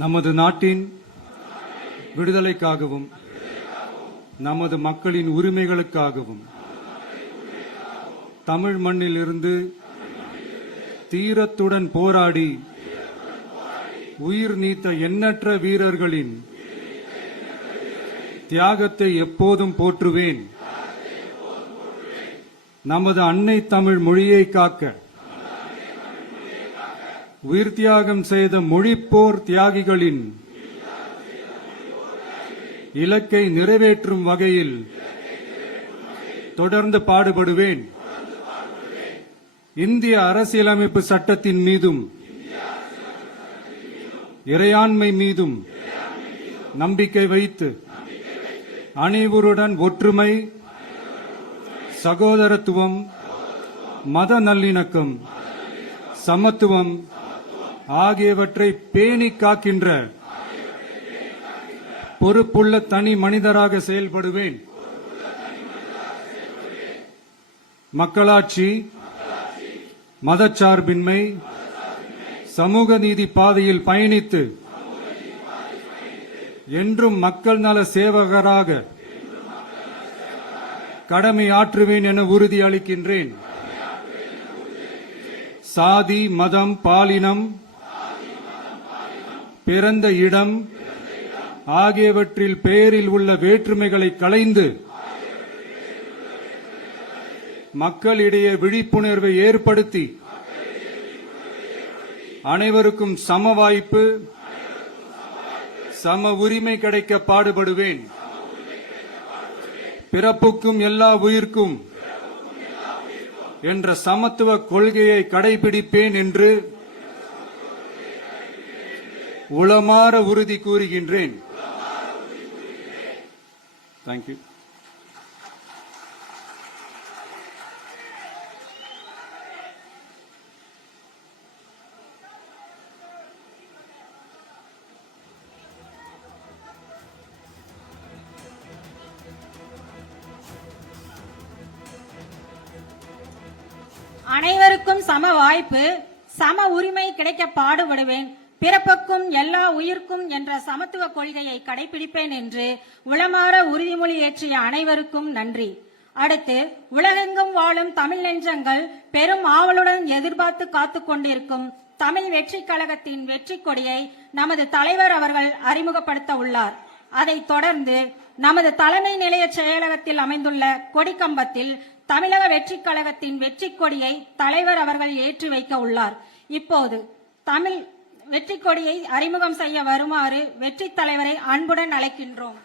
நமது நாட்டின் விடுதலைக்காகவும் நமது மக்களின் உரிமைகளுக்காகவும் தமிழ் மண்ணில் இருந்து தீரத்துடன் போராடி உயிர் நீத்த எண்ணற்ற வீரர்களின் தியாகத்தை எப்போதும் போற்றுவேன். நமது அன்னை தமிழ் மொழியை காக்க உயிர் தியாகம் செய்த மொழிப்போர் தியாகிகளின் இலக்கை நிறைவேற்றும் வகையில் தொடர்ந்து பாடுபடுவேன். இந்திய அரசியலமைப்பு சட்டத்தின் மீதும் இறையாண்மை மீதும் நம்பிக்கை வைத்து அனைவருடன் ஒற்றுமை, சகோதரத்துவம், மத நல்லிணக்கம், சமத்துவம் ஆகியவற்றை பேணி காக்கின்ற பொறுப்புள்ள தனி மனிதராக செயல்படுவேன். மக்களாட்சி, மதச்சார்பின்மை, சமூக நீதி பாதையில் பயணித்து என்றும் மக்கள் நல சேவகராக கடமை ஆற்றுவேன் என உறுதி அளிக்கின்றேன். சாதி, மதம், பாலினம், பிறந்த இடம் ஆகியவற்றில் பெயரில் உள்ள வேற்றுமைகளை களைந்து மக்களிடையே விழிப்புணர்வை ஏற்படுத்தி அனைவருக்கும் சம வாய்ப்பு, சம உரிமை கிடைக்க பாடுபடுவேன். பிறப்புக்கும் எல்லா உயிர்க்கும் என்ற சமத்துவ கொள்கையை கடைபிடிப்பேன் என்று உளமாற உறுதி கூறுகின்றேன். தேங்க்யூ. அனைவருக்கும் சம வாய்ப்பு, சம உரிமை கிடைக்க பாடுபடுவேன். பிறப்புக்கும் எல்லா உயிர்க்கும் என்ற சமத்துவ கொள்கையை கடைபிடிப்பேன் என்று உளமாற உறுதிமொழி ஏற்றிய அனைவருக்கும் நன்றி. அடுத்து, உலகெங்கும் வாழும் தமிழ் நெஞ்சங்கள் பெரும் ஆவலுடன் எதிர்பார்த்து காத்துக் கொண்டிருக்கும் தமிழ் வெற்றி கழகத்தின் வெற்றி கொடியை நமது தலைவர் அவர்கள் அறிமுகப்படுத்த உள்ளார். அதைத் தொடர்ந்து நமது தலைமை நிலைய செயலகத்தில் அமைந்துள்ள கொடிக்கம்பத்தில் தமிழக வெற்றி கழகத்தின் வெற்றி கொடியை தலைவர் அவர்கள் ஏற்றி வைக்க உள்ளார். இப்போது தமிழ் வெற்றி கொடியை அறிமுகம் செய்ய வருமாறு வெற்றி தலைவரை அன்புடன் அழைக்கின்றோம்.